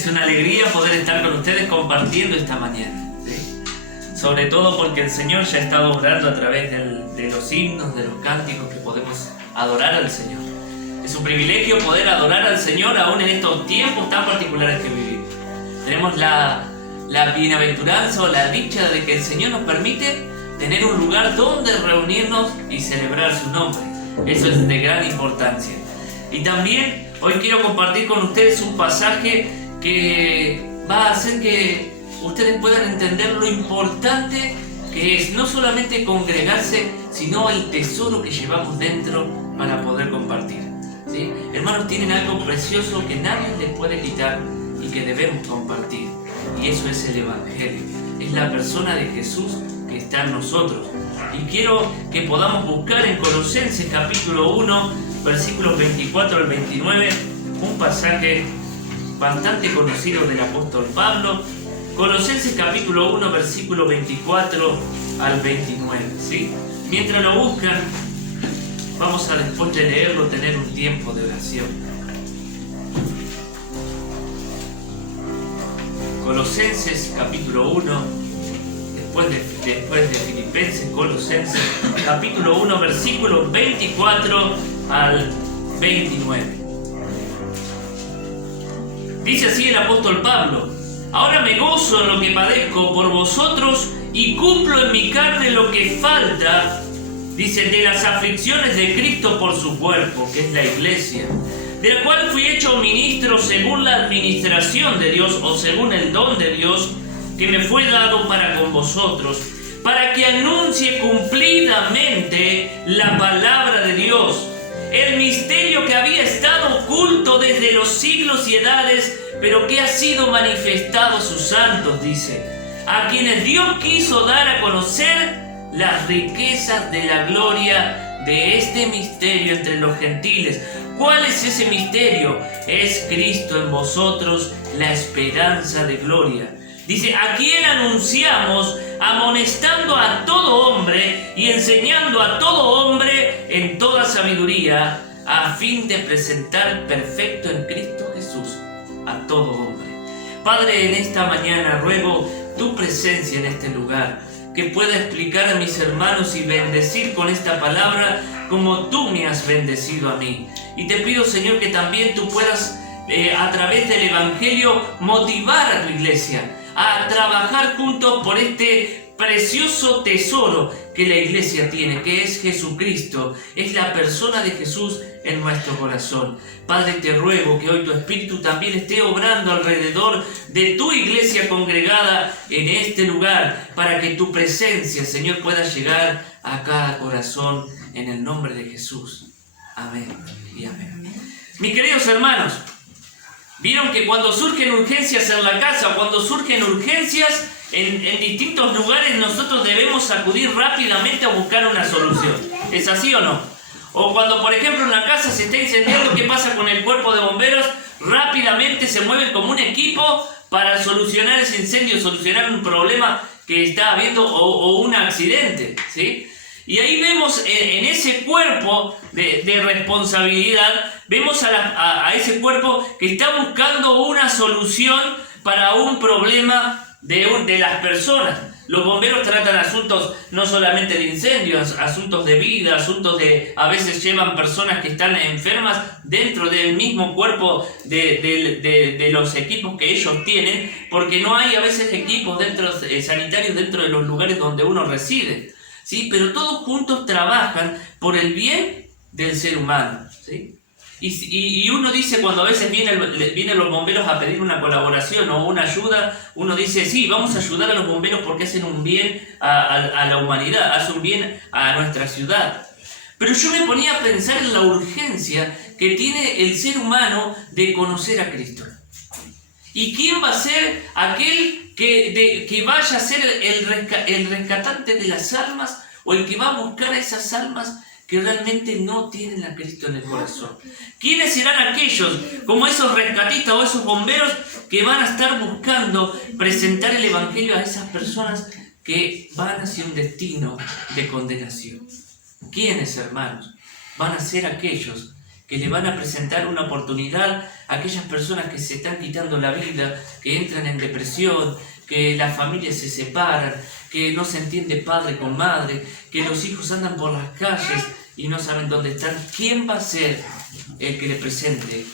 Es una alegría poder estar con ustedes compartiendo esta mañana, ¿sí? Sobre todo porque el Señor ya ha estado obrando a través de los himnos, de los cánticos, que podemos adorar al Señor. Es un privilegio poder adorar al Señor aún en estos tiempos tan particulares que vivimos. Tenemos la bienaventuranza o la dicha de que el Señor nos permite tener un lugar donde reunirnos y celebrar su nombre. Eso es de gran importancia. Y también hoy quiero compartir con ustedes un pasaje que va a hacer que ustedes puedan entender lo importante que es no solamente congregarse, sino el tesoro que llevamos dentro para poder compartir, ¿sí? Hermanos, tienen algo precioso que nadie les puede quitar y que debemos compartir. Y eso es el Evangelio. Es la persona de Jesús que está en nosotros. Y quiero que podamos buscar en Colosenses capítulo 1, versículos 24 al 29, un pasaje bastante conocido del apóstol Pablo. Colosenses capítulo 1, versículo 24 al 29, ¿sí? Mientras lo buscan, vamos a, después de leerlo, tener un tiempo de oración. Colosenses capítulo 1, después de Filipenses, Colosenses capítulo 1, versículos 24 al 29. Dice así el apóstol Pablo: ahora me gozo en lo que padezco por vosotros y cumplo en mi carne lo que falta, dice, de las aflicciones de Cristo por su cuerpo, que es la iglesia, de la cual fui hecho ministro según la administración de Dios o según el don de Dios que me fue dado para con vosotros, para que anuncie cumplidamente la palabra de Dios, el misterio que había estado oculto desde los siglos y edades, pero que ha sido manifestado a sus santos, dice, a quienes Dios quiso dar a conocer las riquezas de la gloria de este misterio entre los gentiles. ¿Cuál es ese misterio? Es Cristo en vosotros, la esperanza de gloria. Dice, a quien anunciamos, amonestando a todo hombre y enseñando a todo hombre en toda sabiduría, a fin de presentar perfecto en Cristo Jesús a todo hombre. Padre, en esta mañana ruego tu presencia en este lugar, que pueda explicar a mis hermanos y bendecir con esta palabra como tú me has bendecido a mí. Y te pido, Señor, que también tú puedas, a través del Evangelio, motivar a tu iglesia a trabajar juntos por este precioso tesoro que la iglesia tiene, que es Jesucristo, es la persona de Jesús en nuestro corazón. Padre, te ruego que hoy tu Espíritu también esté obrando alrededor de tu iglesia congregada en este lugar, para que tu presencia, Señor, pueda llegar a cada corazón en el nombre de Jesús. Amén y amén. Mis queridos hermanos, vieron que cuando surgen urgencias en la casa, cuando surgen urgencias en distintos lugares, nosotros debemos acudir rápidamente a buscar una solución. ¿Es así o no? O cuando, por ejemplo, en la casa se está incendiando, ¿qué pasa con el cuerpo de bomberos? Rápidamente se mueven como un equipo para solucionar ese incendio, solucionar un problema que está habiendo o un accidente, ¿sí? Y ahí vemos en ese cuerpo de responsabilidad, vemos a ese cuerpo que está buscando una solución para un problema de las personas. Los bomberos tratan asuntos no solamente de incendios, asuntos de vida, asuntos de... A veces llevan personas que están enfermas dentro del mismo cuerpo de los equipos que ellos tienen, porque no hay a veces equipos sanitarios dentro de los lugares donde uno reside, ¿sí? Pero todos juntos trabajan por el bien del ser humano, ¿sí? Y uno dice, cuando a veces vienen los bomberos a pedir una colaboración o una ayuda, uno dice, sí, vamos a ayudar a los bomberos porque hacen un bien a la humanidad, hacen un bien a nuestra ciudad. Pero yo me ponía a pensar en la urgencia que tiene el ser humano de conocer a Cristo. ¿Y quién va a ser aquel que vaya a ser el rescatante de las almas, o el que va a buscar a esas almas que realmente no tienen a Cristo en el corazón? ¿Quiénes serán aquellos, como esos rescatistas o esos bomberos, que van a estar buscando presentar el Evangelio a esas personas que van hacia un destino de condenación? ¿Quiénes, hermanos? Van a ser aquellos que le van a presentar una oportunidad a aquellas personas que se están quitando la vida, que entran en depresión, que las familias se separan, que no se entiende padre con madre, que los hijos andan por las calles y no saben dónde están. ¿Quién va a ser el que le presente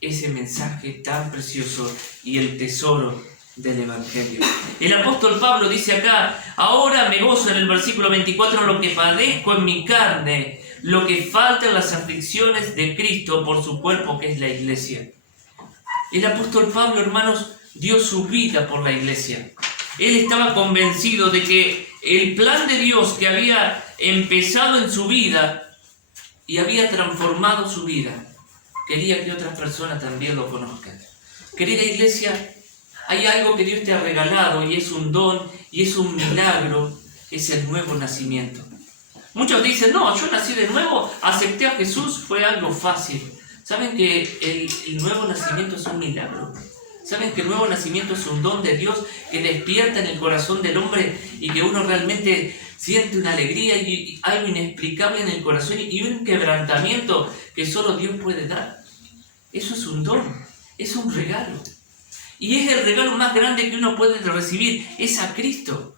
ese mensaje tan precioso y el tesoro del Evangelio? El apóstol Pablo dice acá: ahora me gozo, en el versículo 24, lo que padezco en mi carne, lo que falta en las aflicciones de Cristo por su cuerpo, que es la iglesia. El apóstol Pablo, hermanos, dio su vida por la iglesia. Él estaba convencido de que el plan de Dios que había empezado en su vida y había transformado su vida, quería que otras personas también lo conozcan. Querida iglesia, hay algo que Dios te ha regalado y es un don y es un milagro, es el nuevo nacimiento. Muchos dicen: no, yo nací de nuevo, acepté a Jesús, fue algo fácil. ¿Saben que el nuevo nacimiento es un milagro? ¿Saben que el nuevo nacimiento es un don de Dios que despierta en el corazón del hombre y que uno realmente siente una alegría y algo inexplicable en el corazón y un quebrantamiento que solo Dios puede dar? Eso es un don, es un regalo. Y es el regalo más grande que uno puede recibir, es a Cristo.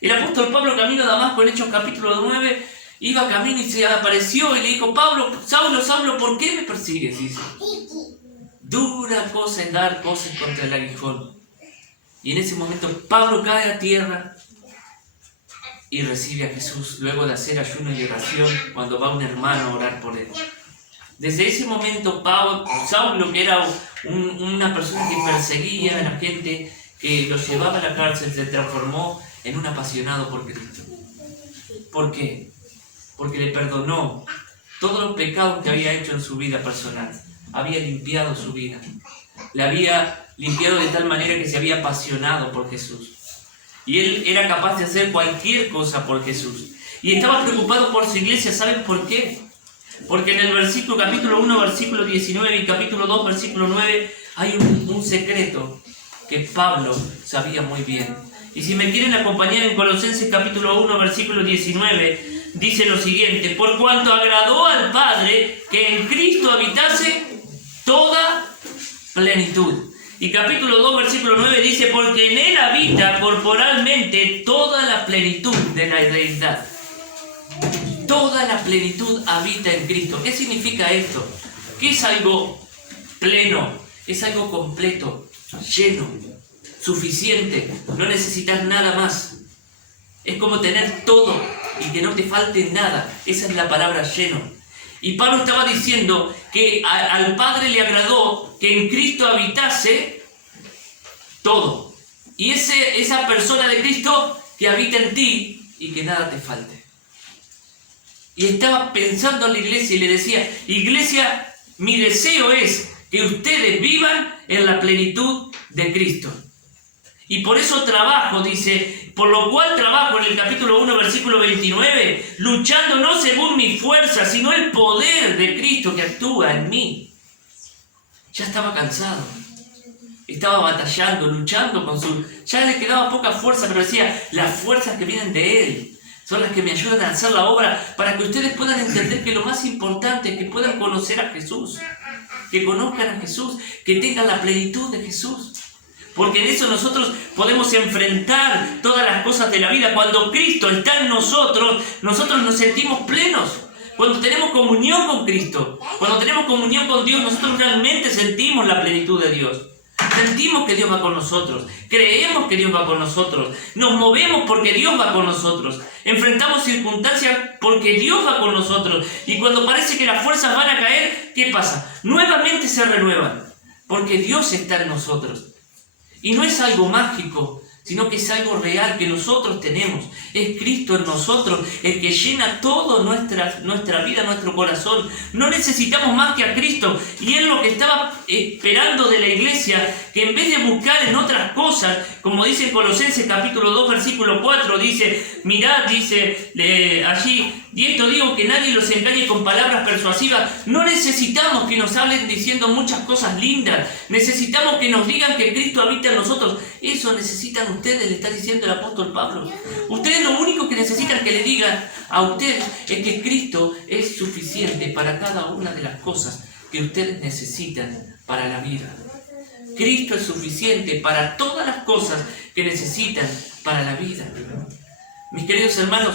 El apóstol Pablo, camino a Damasco, en Hechos capítulo 9, iba camino y se apareció y le dijo: Pablo, Saulo, Saulo, ¿por qué me persigues? Dice. Dura cosa es dar cosas contra el aguijón. Y en ese momento Pablo cae a tierra y recibe a Jesús luego de hacer ayuno y oración cuando va un hermano a orar por él. Desde ese momento Saulo, que era una persona que perseguía a la gente, que lo llevaba a la cárcel, se transformó en un apasionado por Cristo. ¿Por qué? Porque le perdonó todos los pecados que había hecho en su vida personal. Había limpiado su vida. La había limpiado de tal manera que se había apasionado por Jesús. Y él era capaz de hacer cualquier cosa por Jesús. Y estaba preocupado por su iglesia. ¿Saben por qué? Porque en el capítulo 1, versículo 19 y capítulo 2, versículo 9, hay un secreto que Pablo sabía muy bien. Y si me quieren acompañar en Colosenses capítulo 1, versículo 19, dice lo siguiente: por cuanto agradó al Padre que en Cristo habitase toda plenitud. Y capítulo 2, versículo 9 dice: porque en Él habita corporalmente toda la plenitud de la deidad. Toda la plenitud habita en Cristo. ¿Qué significa esto? Que es algo pleno, es algo completo, lleno, suficiente. No necesitas nada más. Es como tener todo y que no te falte nada. Esa es la palabra lleno. Y Pablo estaba diciendo que al Padre le agradó que en Cristo habitase todo. Y esa persona de Cristo que habita en ti y que nada te falte. Y estaba pensando en la iglesia y le decía: iglesia, mi deseo es que ustedes vivan en la plenitud de Cristo. Y por eso trabajo, dice, por lo cual trabajo en el capítulo 1, versículo 29, luchando no según mi fuerza, sino el poder de Cristo que actúa en mí. Ya estaba cansado, estaba batallando, luchando ya le quedaba poca fuerza, pero decía: las fuerzas que vienen de Él son las que me ayudan a hacer la obra, para que ustedes puedan entender que lo más importante es que puedan conocer a Jesús, que conozcan a Jesús, que tengan la plenitud de Jesús. Porque en eso nosotros podemos enfrentar todas las cosas de la vida. Cuando Cristo está en nosotros, nosotros nos sentimos plenos. Cuando tenemos comunión con Cristo, cuando tenemos comunión con Dios, nosotros realmente sentimos la plenitud de Dios. Sentimos que Dios va con nosotros, creemos que Dios va con nosotros, nos movemos porque Dios va con nosotros, enfrentamos circunstancias porque Dios va con nosotros. Y cuando parece que las fuerzas van a caer, ¿qué pasa? Nuevamente se renuevan, porque Dios está en nosotros. Y no es algo mágico, sino que es algo real que nosotros tenemos. Es Cristo en nosotros, el que llena toda nuestra vida, nuestro corazón. No necesitamos más que a Cristo. Y Él lo que estaba esperando de la iglesia, que en vez de buscar en otras cosas, como dice en Colosenses capítulo 2, versículo 4, dice, mirad, dice allí, Y esto digo, que nadie los engañe con palabras persuasivas. No necesitamos que nos hablen diciendo muchas cosas lindas. Necesitamos que nos digan que Cristo habita en nosotros. Eso necesitan ustedes, le está diciendo el apóstol Pablo. Ustedes lo único que necesitan que le digan a ustedes es que Cristo es suficiente para cada una de las cosas que ustedes necesitan para la vida. Cristo es suficiente para todas las cosas que necesitan para la vida. Mis queridos hermanos,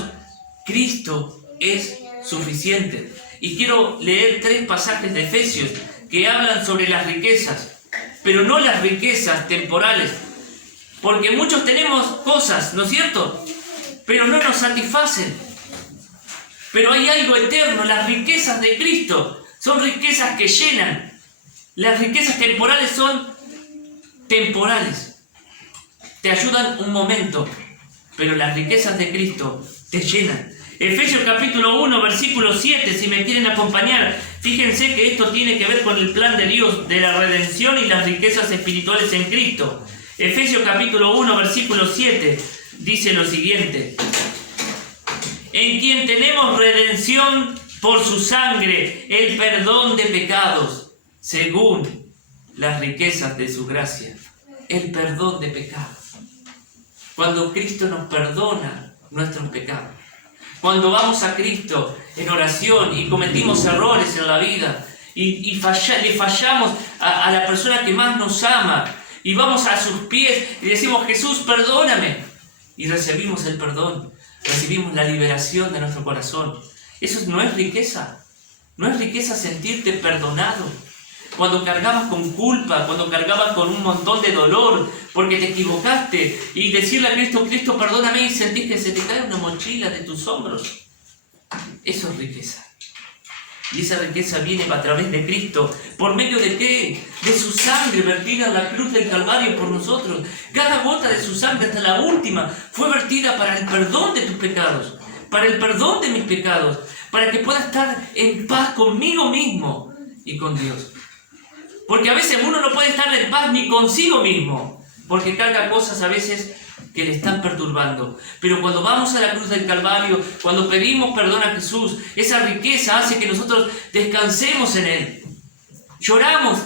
Cristo es suficiente. Y quiero leer 3 pasajes de Efesios que hablan sobre las riquezas, pero no las riquezas temporales, porque muchos tenemos cosas, ¿no es cierto?, pero no nos satisfacen. Pero hay algo eterno. Las riquezas de Cristo son riquezas que llenan. Las riquezas temporales son temporales, te ayudan un momento, pero las riquezas de Cristo te llenan. Efesios capítulo 1, versículo 7, si me quieren acompañar, fíjense que esto tiene que ver con el plan de Dios de la redención y las riquezas espirituales en Cristo. Efesios capítulo 1, versículo 7, dice lo siguiente: en quien tenemos redención por su sangre, el perdón de pecados, según las riquezas de su gracia. El perdón de pecados. Cuando Cristo nos perdona nuestros pecados. Cuando vamos a Cristo en oración y cometimos errores en la vida y le fallamos a la persona que más nos ama y vamos a sus pies y decimos: Jesús, perdóname, y recibimos el perdón, recibimos la liberación de nuestro corazón. Eso no es riqueza. No es riqueza sentirte perdonado. Cuando cargabas con culpa, cuando cargabas con un montón de dolor porque te equivocaste, y decirle a Cristo: Cristo, perdóname, y sentís que se te cae una mochila de tus hombros. Eso es riqueza. Y esa riqueza viene a través de Cristo. ¿Por medio de qué? De su sangre vertida en la cruz del Calvario por nosotros. Cada gota de su sangre, hasta la última, fue vertida para el perdón de tus pecados, para el perdón de mis pecados, para que pueda estar en paz conmigo mismo y con Dios. Porque a veces uno no puede estar en paz ni consigo mismo, porque carga cosas a veces que le están perturbando. Pero cuando vamos a la cruz del Calvario, cuando pedimos perdón a Jesús, esa riqueza hace que nosotros descansemos en Él. Lloramos,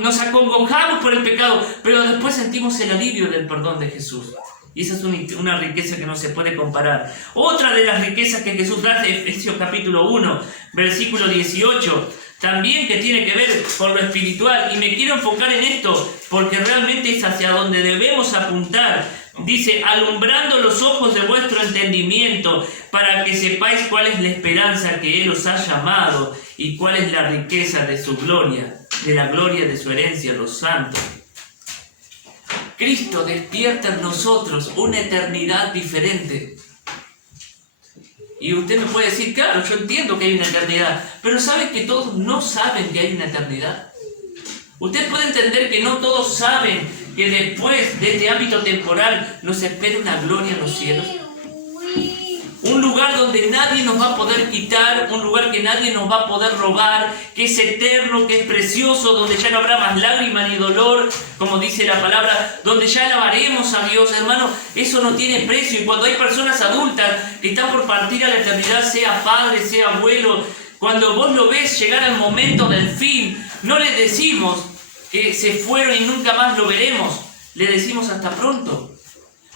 nos acongojamos por el pecado, pero después sentimos el alivio del perdón de Jesús. Y esa es una riqueza que no se puede comparar. Otra de las riquezas que Jesús da de Efesios capítulo 1, versículo 18, también que tiene que ver con lo espiritual. Y me quiero enfocar en esto, porque realmente es hacia donde debemos apuntar. Dice: alumbrando los ojos de vuestro entendimiento, para que sepáis cuál es la esperanza que Él os ha llamado, y cuál es la riqueza de su gloria, de la gloria de su herencia, los santos. Cristo despierta en nosotros una eternidad diferente. Y usted me puede decir: claro, yo entiendo que hay una eternidad, pero ¿sabe que todos no saben que hay una eternidad? Usted puede entender que no todos saben que después de este ámbito temporal nos espera una gloria en los cielos. Un lugar donde nadie nos va a poder quitar, un lugar que nadie nos va a poder robar, que es eterno, que es precioso, donde ya no habrá más lágrimas ni dolor, como dice la palabra, donde ya alabaremos a Dios, hermano. Eso no tiene precio. Y cuando hay personas adultas que están por partir a la eternidad, sea padre, sea abuelo, cuando vos lo ves llegar al momento del fin, no les decimos que se fueron y nunca más lo veremos, le decimos: hasta pronto.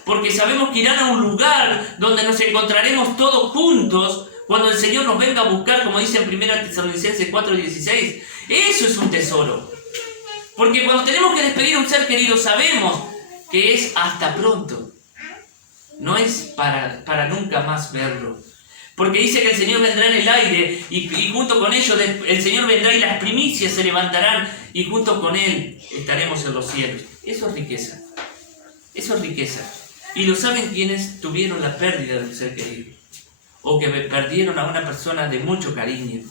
Porque sabemos que irán a un lugar donde nos encontraremos todos juntos cuando el Señor nos venga a buscar, como dice en 1 Tesalonicenses 4:16. Eso es un tesoro. Porque cuando tenemos que despedir a un ser querido, sabemos que es hasta pronto. No es para nunca más verlo. Porque dice que el Señor vendrá en el aire y junto con ellos el Señor vendrá y las primicias se levantarán y junto con Él estaremos en los cielos. Eso es riqueza. Eso es riqueza. Y lo saben quienes tuvieron la pérdida de un ser querido, o que perdieron a una persona de mucho cariño.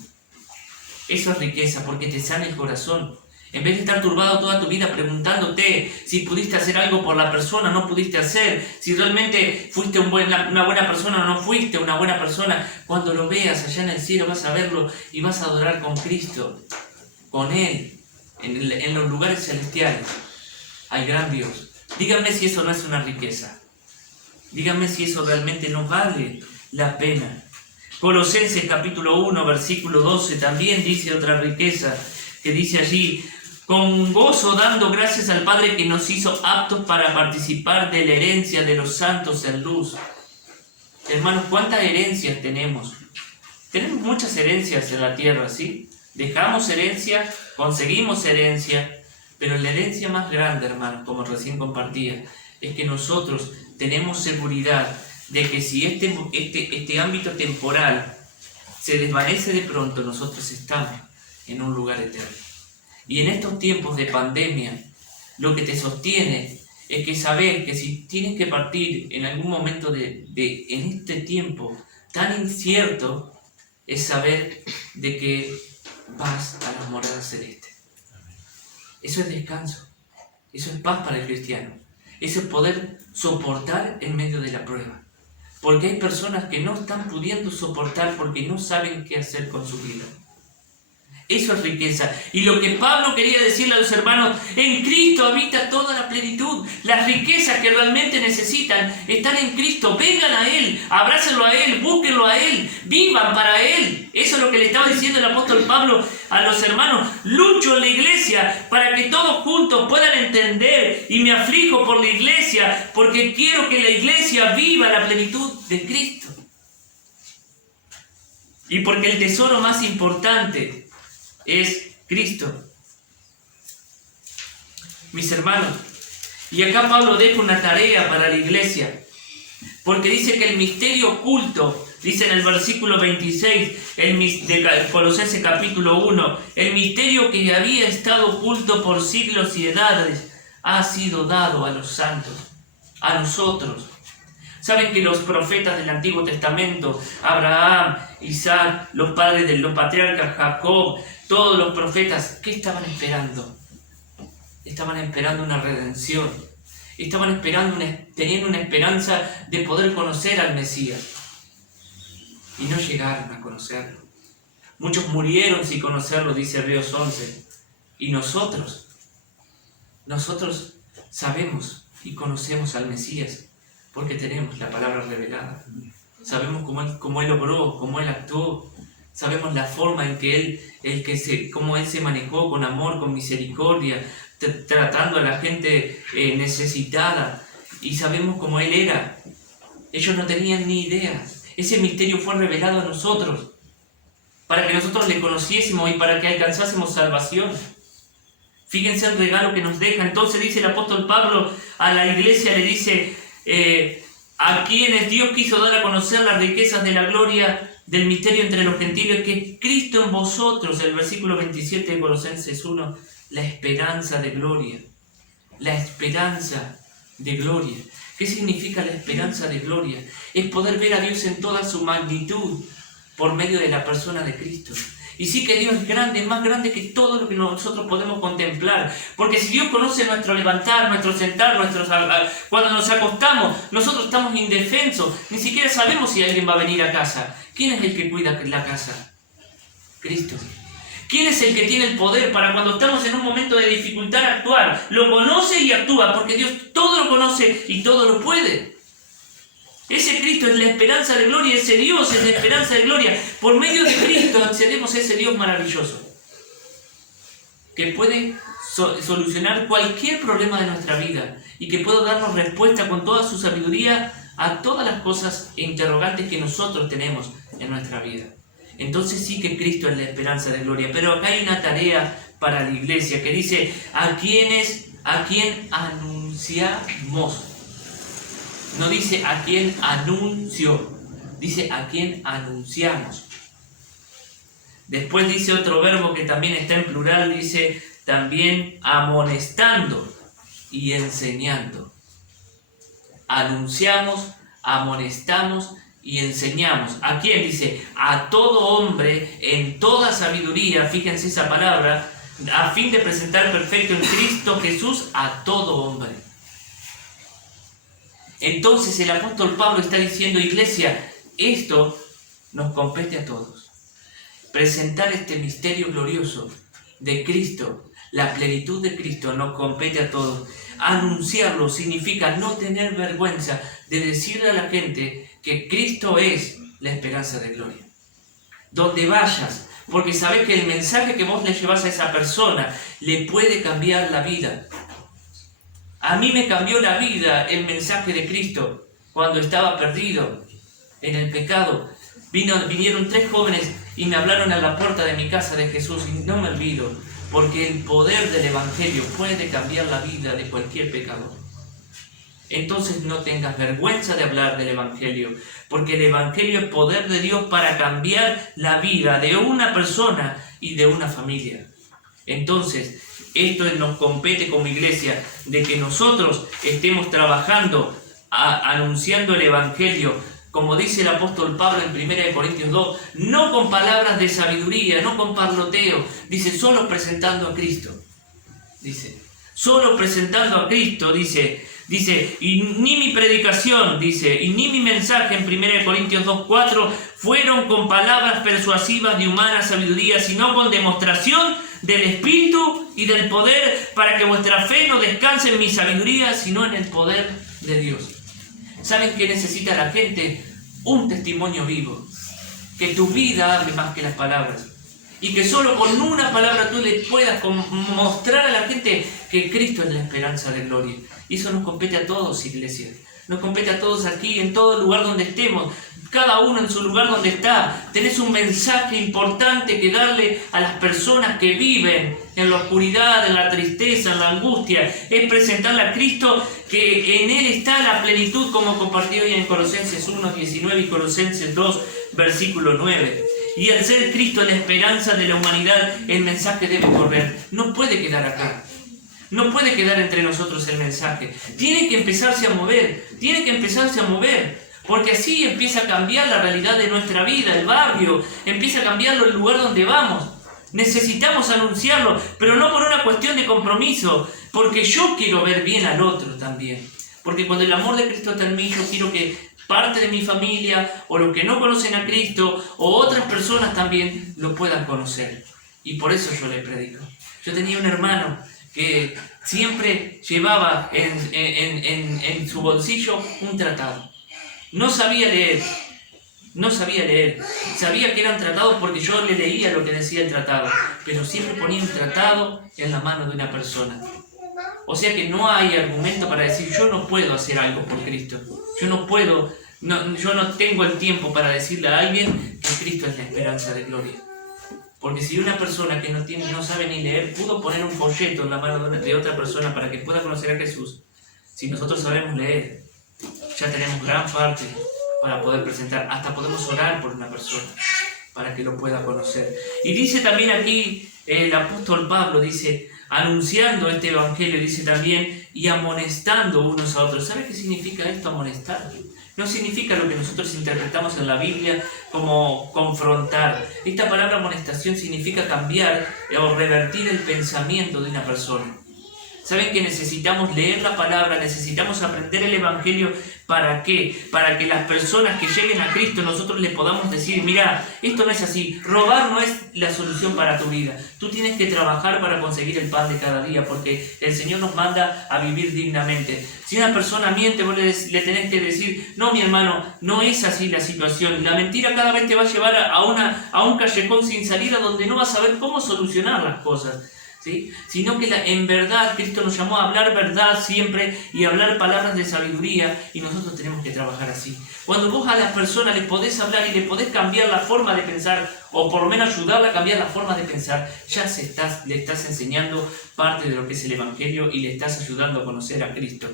Eso es riqueza, porque te sana el corazón. En vez de estar turbado toda tu vida preguntándote si pudiste hacer algo por la persona o no pudiste hacer, si realmente fuiste una buena persona o no fuiste una buena persona, cuando lo veas allá en el cielo vas a verlo y vas a adorar con Cristo, con Él, en los lugares celestiales, al gran Dios. Díganme si eso no es una riqueza. Díganme si eso realmente no vale la pena. Colosenses capítulo 1, versículo 12, también dice otra riqueza, que dice allí: con gozo dando gracias al Padre que nos hizo aptos para participar de la herencia de los santos en luz. Hermanos, ¿cuántas herencias tenemos? Tenemos muchas herencias en la tierra, ¿sí? Dejamos herencia, conseguimos herencia, pero la herencia más grande, hermanos, como recién compartía, es que nosotros tenemos seguridad de que si este ámbito temporal se desvanece de pronto, nosotros estamos en un lugar eterno. Y en estos tiempos de pandemia, lo que te sostiene es que saber que si tienes que partir en algún momento en este tiempo tan incierto, es saber de que vas a las moradas celestes. Eso es descanso, eso es paz para el cristiano, eso es poder soportar en medio de la prueba. Porque hay personas que no están pudiendo soportar porque no saben qué hacer con su vida. Eso es riqueza. Y lo que Pablo quería decirle a los hermanos: en Cristo habita toda la plenitud. Las riquezas que realmente necesitan están en Cristo. Vengan a Él, abrácenlo a Él, búsquenlo a Él, vivan para Él. Eso es lo que le estaba diciendo el apóstol Pablo a los hermanos. Lucho en la iglesia para que todos juntos puedan entender, y me aflijo por la iglesia porque quiero que la iglesia viva la plenitud de Cristo. Y porque el tesoro más importante es Cristo. Mis hermanos, y acá Pablo deja una tarea para la iglesia, porque dice que el misterio oculto, dice en el versículo 26 de Colosenses capítulo 1, el misterio que había estado oculto por siglos y edades ha sido dado a los santos, a nosotros. Saben que los profetas del Antiguo Testamento, Abraham, Isaac, los padres de los patriarcas, Jacob, todos los profetas, ¿qué estaban esperando? Estaban esperando una redención. Estaban esperando, teniendo una esperanza de poder conocer al Mesías. Y no llegaron a conocerlo. Muchos murieron sin conocerlo, dice Hebreos 11. Y nosotros sabemos y conocemos al Mesías porque tenemos la palabra revelada. Sabemos cómo Él obró, cómo Él actuó. Sabemos la forma en que cómo Él se manejó con amor, con misericordia, tratando a la gente necesitada. Y sabemos cómo Él era. Ellos no tenían ni idea. Ese misterio fue revelado a nosotros, para que nosotros le conociésemos y para que alcanzásemos salvación. Fíjense el regalo que nos deja. Entonces dice el apóstol Pablo a la iglesia, le dice: a quienes Dios quiso dar a conocer las riquezas de la gloria del misterio entre los gentiles, que es Cristo en vosotros, el versículo 27 de Colosenses 1, la esperanza de gloria. La esperanza de gloria. ¿Qué significa la esperanza de gloria? Es poder ver a Dios en toda su magnitud por medio de la persona de Cristo. Y sí que Dios es grande, es más grande que todo lo que nosotros podemos contemplar. Porque si Dios conoce nuestro levantar, nuestro sentar, cuando nos acostamos, nosotros estamos indefensos. Ni siquiera sabemos si alguien va a venir a casa. ¿Quién es el que cuida la casa? Cristo. ¿Quién es el que tiene el poder para cuando estamos en un momento de dificultad actuar? Lo conoce y actúa, porque Dios todo lo conoce y todo lo puede. Ese Cristo es la esperanza de gloria, ese Dios es la esperanza de gloria. Por medio de Cristo accedemos a ese Dios maravilloso, que puede solucionar cualquier problema de nuestra vida y que puede darnos respuesta con toda su sabiduría a todas las cosas e interrogantes que nosotros tenemos en nuestra vida. Entonces sí que Cristo es la esperanza de gloria. Pero acá hay una tarea para la iglesia que dice: a quién anunciamos. No dice a quién anuncio, dice a quién anunciamos. Después dice otro verbo que también está en plural, dice también amonestando y enseñando. Anunciamos, amonestamos y enseñamos. ¿A quién? Dice: a todo hombre en toda sabiduría, fíjense esa palabra, a fin de presentar perfecto en Cristo Jesús a todo hombre. Entonces el apóstol Pablo está diciendo: iglesia, esto nos compete a todos. Presentar este misterio glorioso de Cristo, la plenitud de Cristo, nos compete a todos. Anunciarlo significa no tener vergüenza de decirle a la gente que Cristo es la esperanza de gloria. donde vayas, porque sabés que el mensaje que vos le llevas a esa persona le puede cambiar la vida. A mí me cambió la vida el mensaje de Cristo cuando estaba perdido en el pecado. Vinieron 3 jóvenes y me hablaron a la puerta de mi casa de Jesús, y no me olvido, porque el poder del Evangelio puede cambiar la vida de cualquier pecador. Entonces no tengas vergüenza de hablar del Evangelio, porque el Evangelio es poder de Dios para cambiar la vida de una persona y de una familia. Entonces, esto nos compete como iglesia, de que nosotros estemos trabajando, anunciando el Evangelio, como dice el apóstol Pablo en 1 Corintios 2, no con palabras de sabiduría, no con parloteo, dice, solo presentando a Cristo. Dice, solo presentando a Cristo, dice, y ni mi predicación, dice, y ni mi mensaje en 1 Corintios 2:4 fueron con palabras persuasivas de humana sabiduría, sino con demostración del Espíritu y del poder, para que vuestra fe no descanse en mi sabiduría, sino en el poder de Dios. ¿Saben qué necesita la gente? Un testimonio vivo. Que tu vida hable más que las palabras. Y que solo con una palabra tú le puedas mostrar a la gente que Cristo es la esperanza de gloria. Y eso nos compete a todos, iglesia. Nos compete a todos aquí, en todo lugar donde estemos. Cada uno en su lugar donde está. Tenés un mensaje importante que darle a las personas que viven en la oscuridad, en la tristeza, en la angustia. Es presentarle a Cristo, que en Él está la plenitud, como compartió hoy en Colosenses 1:19 y Colosenses 2, versículo 9. Y al ser Cristo la esperanza de la humanidad, el mensaje debe correr. No puede quedar acá. No puede quedar entre nosotros el mensaje. Tiene que empezarse a mover. Tiene que empezarse a mover. Porque así empieza a cambiar la realidad de nuestra vida, el barrio. Empieza a cambiarlo el lugar donde vamos. Necesitamos anunciarlo, pero no por una cuestión de compromiso. Porque yo quiero ver bien al otro también. Porque cuando el amor de Cristo está en mí, yo quiero que parte de mi familia, o los que no conocen a Cristo, o otras personas también lo puedan conocer. Y por eso yo le predico. Yo tenía un hermano que siempre llevaba en su bolsillo un tratado. No sabía leer. Sabía que eran tratados porque yo le leía lo que decía el tratado. Pero siempre ponía un tratado en la mano de una persona. O sea que no hay argumento para decir, yo no puedo hacer algo por Cristo. Yo no tengo el tiempo para decirle a alguien que Cristo es la esperanza de gloria. Porque si una persona que no sabe ni leer pudo poner un folleto en la mano de otra persona para que pueda conocer a Jesús, si nosotros sabemos leer, ya tenemos gran parte para poder presentar. Hasta podemos orar por una persona para que lo pueda conocer. Y dice también aquí el apóstol Pablo, dice, anunciando este evangelio, dice también, y amonestando unos a otros. ¿Sabe qué significa esto, amonestar? No significa lo que nosotros interpretamos en la Biblia como confrontar. Esta palabra amonestación significa cambiar o revertir el pensamiento de una persona. ¿Saben que necesitamos leer la palabra, necesitamos aprender el Evangelio? ¿Para qué? Para que las personas que lleguen a Cristo nosotros les podamos decir, mira, esto no es así, robar no es la solución para tu vida. Tú tienes que trabajar para conseguir el pan de cada día, porque el Señor nos manda a vivir dignamente. Si una persona miente, vos le tenés que decir, no, mi hermano, no es así la situación. La mentira cada vez te va a llevar a un callejón sin salida donde no vas a saber cómo solucionar las cosas. ¿Sí? Sino que en verdad Cristo nos llamó a hablar verdad siempre y a hablar palabras de sabiduría, y nosotros tenemos que trabajar así. Cuando vos a las personas les podés hablar y les podés cambiar la forma de pensar, o por lo menos ayudarla a cambiar la forma de pensar, ya le estás enseñando parte de lo que es el Evangelio y le estás ayudando a conocer a Cristo.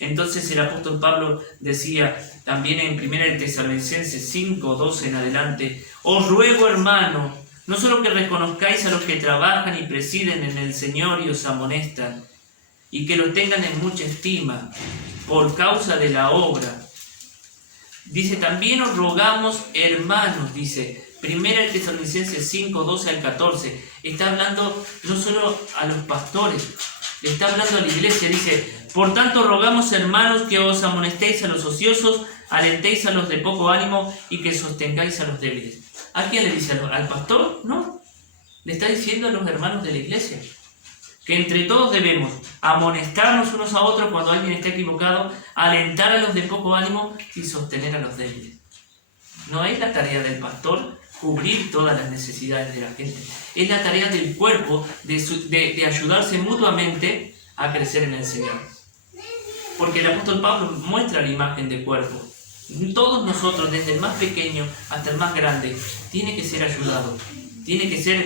Entonces el apóstol Pablo decía también en 1 Tesalonicenses 5:12 en adelante, os ruego, hermano, no solo que reconozcáis a los que trabajan y presiden en el Señor y os amonestan, y que los tengan en mucha estima por causa de la obra. Dice, también os rogamos, hermanos, dice, 1 Tesalonicenses 5:12 al 14. Está hablando no solo a los pastores, está hablando a la iglesia. Dice, por tanto rogamos, hermanos, que os amonestéis a los ociosos, alentéis a los de poco ánimo y que sostengáis a los débiles. ¿A quién le dice? ¿Al pastor? No. Le está diciendo a los hermanos de la iglesia que entre todos debemos amonestarnos unos a otros cuando alguien está equivocado, alentar a los de poco ánimo y sostener a los débiles. ¿No es la tarea del pastor cubrir todas las necesidades de la gente. Es la tarea del cuerpo de ayudarse mutuamente a crecer en el Señor. Porque el apóstol Pablo muestra la imagen del cuerpo. Todos nosotros, desde el más pequeño hasta el más grande, tiene que ser ayudado, tiene que ser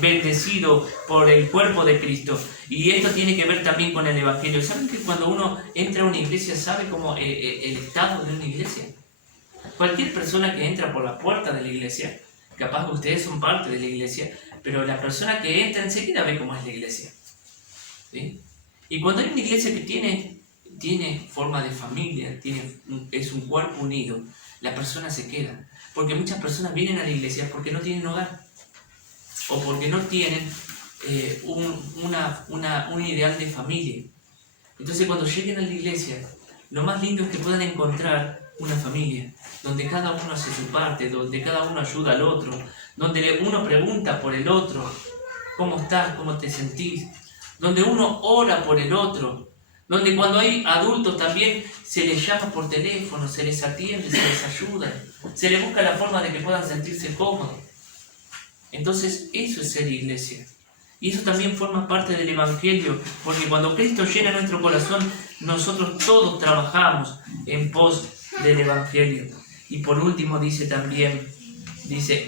bendecido por el cuerpo de Cristo. Y esto tiene que ver también con el Evangelio. ¿Saben que cuando uno entra a una iglesia sabe cómo el estado de una iglesia? Cualquier persona que entra por la puerta de la iglesia, capaz que ustedes son parte de la iglesia, pero la persona que entra enseguida ve cómo es la iglesia, ¿sí? Y cuando hay una iglesia que tiene forma de familia, es un cuerpo unido, la persona se queda. Porque muchas personas vienen a la iglesia porque no tienen hogar, o porque no tienen un ideal de familia. Entonces cuando lleguen a la iglesia, lo más lindo es que puedan encontrar una familia, donde cada uno hace su parte, donde cada uno ayuda al otro, donde uno pregunta por el otro, ¿cómo estás? ¿Cómo te sentís? Donde uno ora por el otro, donde cuando hay adultos también se les llama por teléfono, se les atiende, se les ayuda, se les busca la forma de que puedan sentirse cómodos. Entonces eso es ser iglesia. Y eso también forma parte del Evangelio, porque cuando Cristo llena nuestro corazón, nosotros todos trabajamos en pos del Evangelio. Y por último dice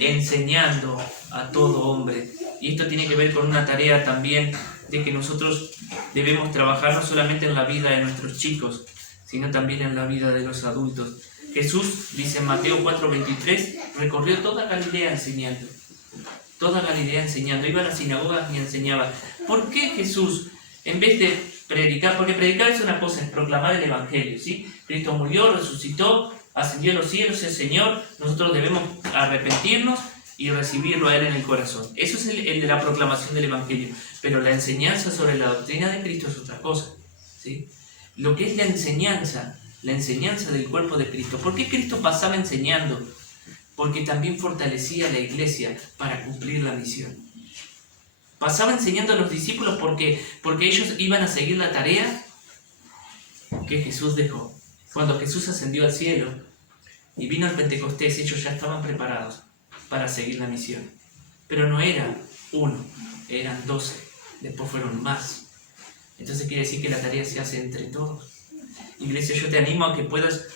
enseñando a todo hombre. Y esto tiene que ver con una tarea también de que nosotros debemos trabajar no solamente en la vida de nuestros chicos, sino también en la vida de los adultos. Jesús, dice en Mateo 4:23, recorrió toda Galilea enseñando. Toda Galilea enseñando. Iba a las sinagogas y enseñaba. ¿Por qué Jesús, en vez de predicar? Porque predicar es una cosa, es proclamar el Evangelio, ¿sí? Cristo murió, resucitó, ascendió a los cielos, es Señor. Nosotros debemos arrepentirnos y recibirlo a Él en el corazón. Eso es el de la proclamación del Evangelio. Pero la enseñanza sobre la doctrina de Cristo es otra cosa, ¿sí? Lo que es la enseñanza del cuerpo de Cristo. ¿Por qué Cristo pasaba enseñando? Porque también fortalecía a la iglesia para cumplir la misión. Pasaba enseñando a los discípulos porque ellos iban a seguir la tarea que Jesús dejó. Cuando Jesús ascendió al cielo y vino al Pentecostés, ellos ya estaban preparados para seguir la misión. Pero no era uno, eran 12, después fueron más. Entonces quiere decir que la tarea se hace entre todos. Iglesia, yo te animo a que puedas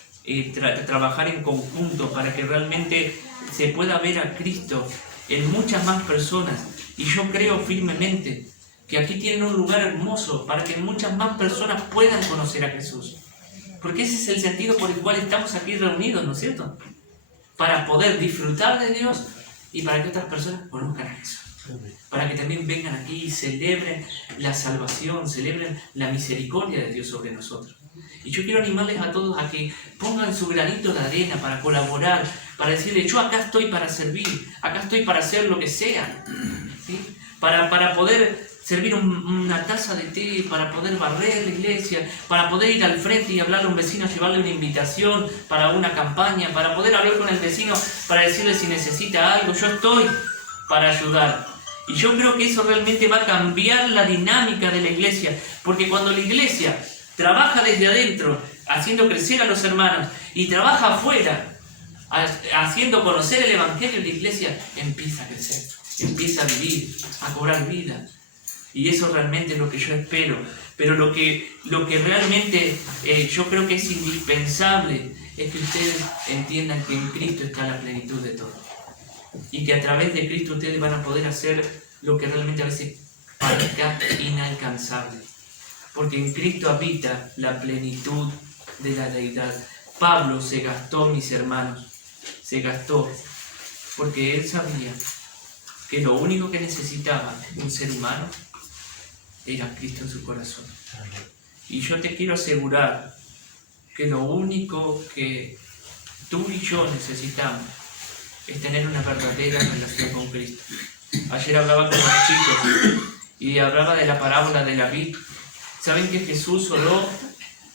trabajar en conjunto para que realmente se pueda ver a Cristo en muchas más personas. Y yo creo firmemente que aquí tienen un lugar hermoso para que muchas más personas puedan conocer a Jesús. Porque ese es el sentido por el cual estamos aquí reunidos, ¿no es cierto? Para poder disfrutar de Dios y para que otras personas conozcan a Jesús. Para que también vengan aquí y celebren la salvación, celebren la misericordia de Dios sobre nosotros. Y yo quiero animarles a todos a que pongan su granito de arena para colaborar, para decirle, yo acá estoy para servir, acá estoy para hacer lo que sea, ¿sí? Para poder servir una taza de té, para poder barrer la iglesia, para poder ir al frente y hablarle a un vecino, llevarle una invitación para una campaña, para poder hablar con el vecino, para decirle si necesita algo, yo estoy para ayudar. Y yo creo que eso realmente va a cambiar la dinámica de la iglesia, porque cuando la iglesia trabaja desde adentro, haciendo crecer a los hermanos, y trabaja afuera, haciendo conocer el Evangelio, la iglesia empieza a crecer, empieza a vivir, a cobrar vida. Y eso realmente es lo que yo espero. Pero lo que realmente yo creo que es indispensable es que ustedes entiendan que en Cristo está la plenitud de todo. Y que a través de Cristo ustedes van a poder hacer lo que realmente a veces parezca inalcanzable. Porque en Cristo habita la plenitud de la deidad. Pablo se gastó, mis hermanos, se gastó, porque él sabía que lo único que necesitaba un ser humano era Cristo en su corazón. Y yo te quiero asegurar que lo único que tú y yo necesitamos es tener una verdadera relación con Cristo. Ayer hablaba con los chicos y hablaba de la parábola de la vid. ¿Saben que Jesús oró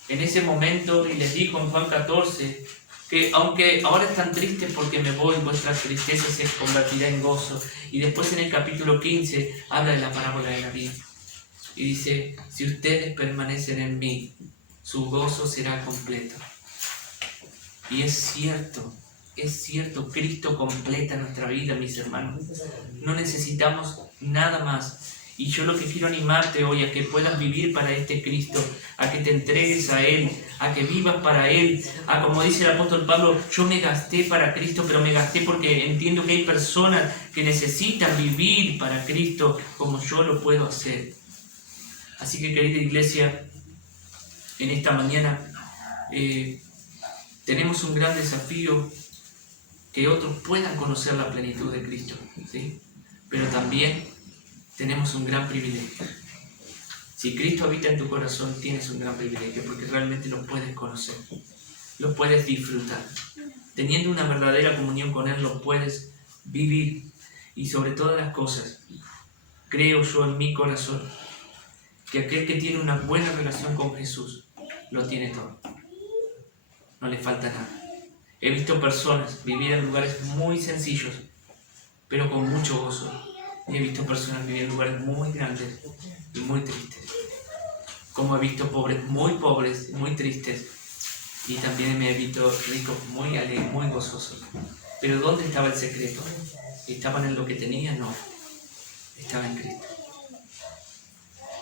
en ese momento y les dijo en Juan 14 que aunque ahora están tristes porque me voy, vuestra tristeza se convertirá en gozo? Y después en el capítulo 15 habla de la parábola de la vid. Y dice, si ustedes permanecen en mí, su gozo será completo. Y es cierto es cierto, Cristo completa nuestra vida, mis hermanos. No necesitamos nada más. Y yo lo que quiero animarte hoy a que puedas vivir para este Cristo, a que te entregues a Él, a que vivas para Él, a como dice el apóstol Pablo, yo me gasté para Cristo, pero me gasté porque entiendo que hay personas que necesitan vivir para Cristo como yo lo puedo hacer. Así que, querida iglesia, en esta mañana tenemos un gran desafío, que otros puedan conocer la plenitud de Cristo, ¿sí? Pero también tenemos un gran privilegio. Si Cristo habita en tu corazón, tienes un gran privilegio, porque realmente lo puedes conocer, lo puedes disfrutar. Teniendo una verdadera comunión con Él, lo puedes vivir. Y sobre todas las cosas, creo yo en mi corazón, que aquel que tiene una buena relación con Jesús, lo tiene todo. No le falta nada. He visto personas vivir en lugares muy sencillos, pero con mucho gozo. Y he visto personas vivir en lugares muy grandes y muy tristes. Como he visto pobres, muy tristes. Y también me he visto ricos, muy alegres, muy gozosos. Pero ¿dónde estaba el secreto? ¿Estaban en lo que tenían? No. Estaba en Cristo.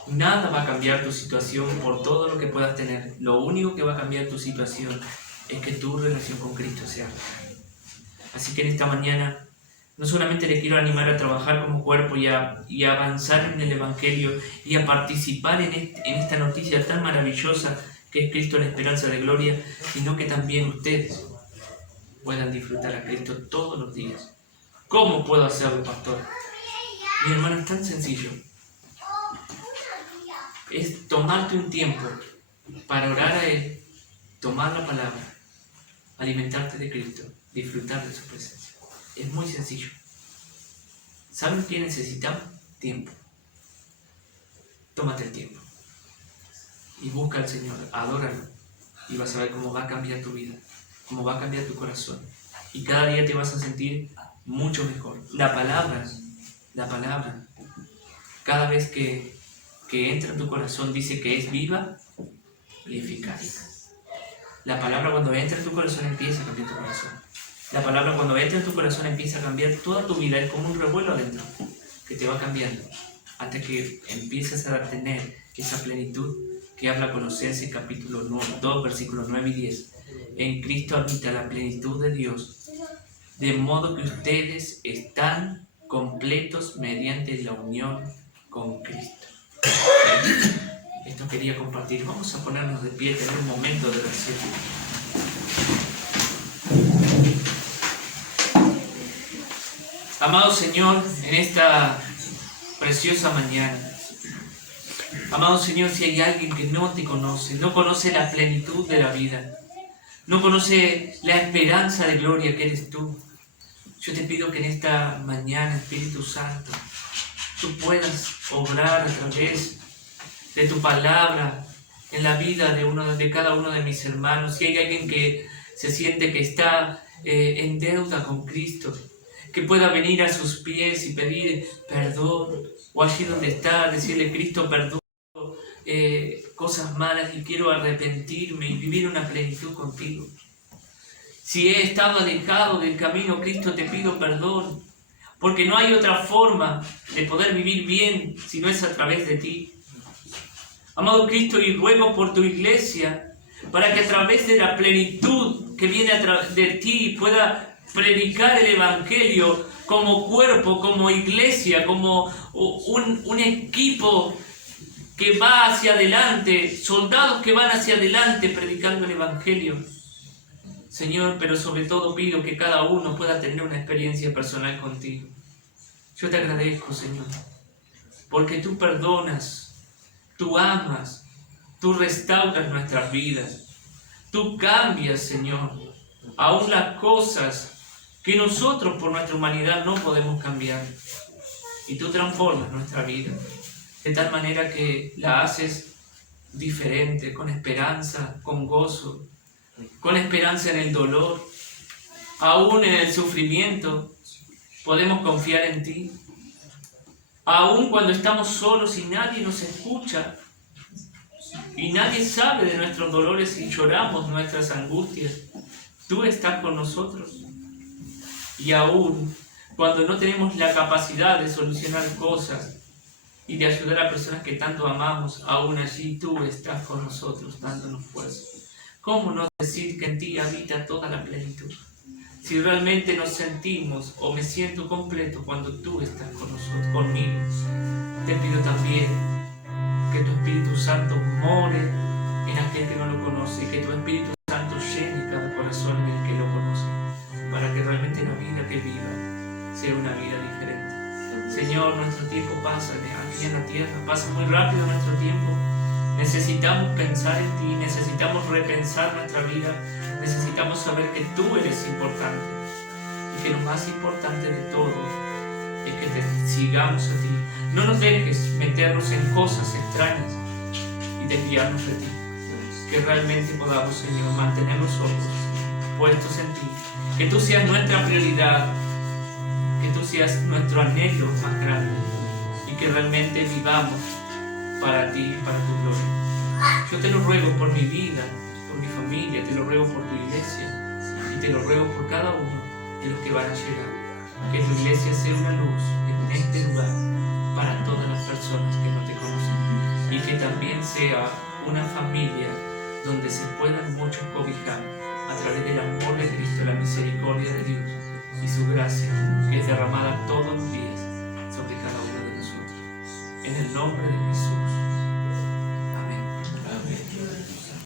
Nada va a cambiar tu situación por todo lo que puedas tener. Lo único que va a cambiar tu situación es que tu relación con Cristo sea real. Así que en esta mañana no solamente le quiero animar a trabajar como cuerpo y a avanzar en el Evangelio y a participar en esta noticia tan maravillosa que es Cristo la esperanza de gloria, sino que también ustedes puedan disfrutar a Cristo todos los días. ¿Cómo puedo hacerlo, pastor? Mi hermano, es tan sencillo. Es tomarte un tiempo para orar a Él, tomar la palabra, alimentarte de Cristo, disfrutar de su presencia. Es muy sencillo. ¿Saben qué necesitamos? Tiempo. Tómate el tiempo. Y busca al Señor, adóralo. Y vas a ver cómo va a cambiar tu vida, cómo va a cambiar tu corazón. Y cada día te vas a sentir mucho mejor. La palabra, cada vez que entra en tu corazón dice que es viva y eficaz. La palabra cuando entra en tu corazón empieza a cambiar tu corazón. La palabra cuando entra en tu corazón empieza a cambiar toda tu vida. Es como un revuelo adentro que te va cambiando hasta que empiezas a tener esa plenitud que habla Colosenses capítulo 2, versículos 9 y 10. En Cristo habita la plenitud de Dios, de modo que ustedes están completos mediante la unión con Cristo. Esto quería compartir. Vamos a ponernos de pie, tener un momento de oración. Amado Señor, en esta preciosa mañana, amado Señor, si hay alguien que no te conoce, no conoce la plenitud de la vida, no conoce la esperanza de gloria que eres tú, yo te pido que en esta mañana, Espíritu Santo, tú puedas obrar a través de tu palabra en la vida de cada uno de mis hermanos. Si hay alguien que se siente que está en deuda con Cristo, que pueda venir a sus pies y pedir perdón, o allí donde está, decirle: Cristo, perdón cosas malas y quiero arrepentirme y vivir una plenitud contigo. Si he estado alejado del camino, Cristo, te pido perdón, porque no hay otra forma de poder vivir bien si no es a través de ti. Amado Cristo, y ruego por tu iglesia, para que a través de la plenitud que viene de ti pueda predicar el Evangelio como cuerpo, como iglesia, como un equipo que va hacia adelante, soldados que van hacia adelante predicando el Evangelio. Señor, pero sobre todo pido que cada uno pueda tener una experiencia personal contigo. Yo te agradezco, Señor, porque tú perdonas, tú amas, tú restauras nuestras vidas, tú cambias, Señor, aún las cosas que nosotros por nuestra humanidad no podemos cambiar. Y tú transformas nuestra vida de tal manera que la haces diferente, con esperanza, con gozo, con esperanza en el dolor, aún en el sufrimiento. Podemos confiar en ti. Aún cuando estamos solos y nadie nos escucha y nadie sabe de nuestros dolores y lloramos nuestras angustias, tú estás con nosotros. Y aún cuando no tenemos la capacidad de solucionar cosas y de ayudar a personas que tanto amamos, aún allí tú estás con nosotros dándonos fuerza. ¿Cómo no decir que en ti habita toda la plenitud? Si realmente nos sentimos o me siento completo cuando tú estás con nosotros, conmigo, te pido también que tu Espíritu Santo more en aquel que no lo conoce y que tu Espíritu Santo llene cada corazón en el que lo conoce, para que realmente la vida que viva sea una vida diferente. Señor, nuestro tiempo pasa aquí en la tierra, pasa muy rápido nuestro tiempo. Necesitamos pensar en ti, necesitamos repensar nuestra vida, necesitamos saber que tú eres importante y que lo más importante de todo es que te sigamos a ti. No nos dejes meternos en cosas extrañas y desviarnos de ti. Que realmente podamos, Señor, mantener los ojos puestos en ti. Que tú seas nuestra prioridad, que tú seas nuestro anhelo más grande y que realmente vivamos para ti y para tu gloria. Yo te lo ruego por mi vida, por mi familia, te lo ruego por tu iglesia y te lo ruego por cada uno de los que van a llegar. Que tu iglesia sea una luz en este lugar para todas las personas que no te conocen y que también sea una familia donde se puedan muchos cobijar a través del amor de Cristo, la misericordia de Dios y su gracia que es derramada todos los días sobre cada uno de nosotros. En el nombre de Jesús.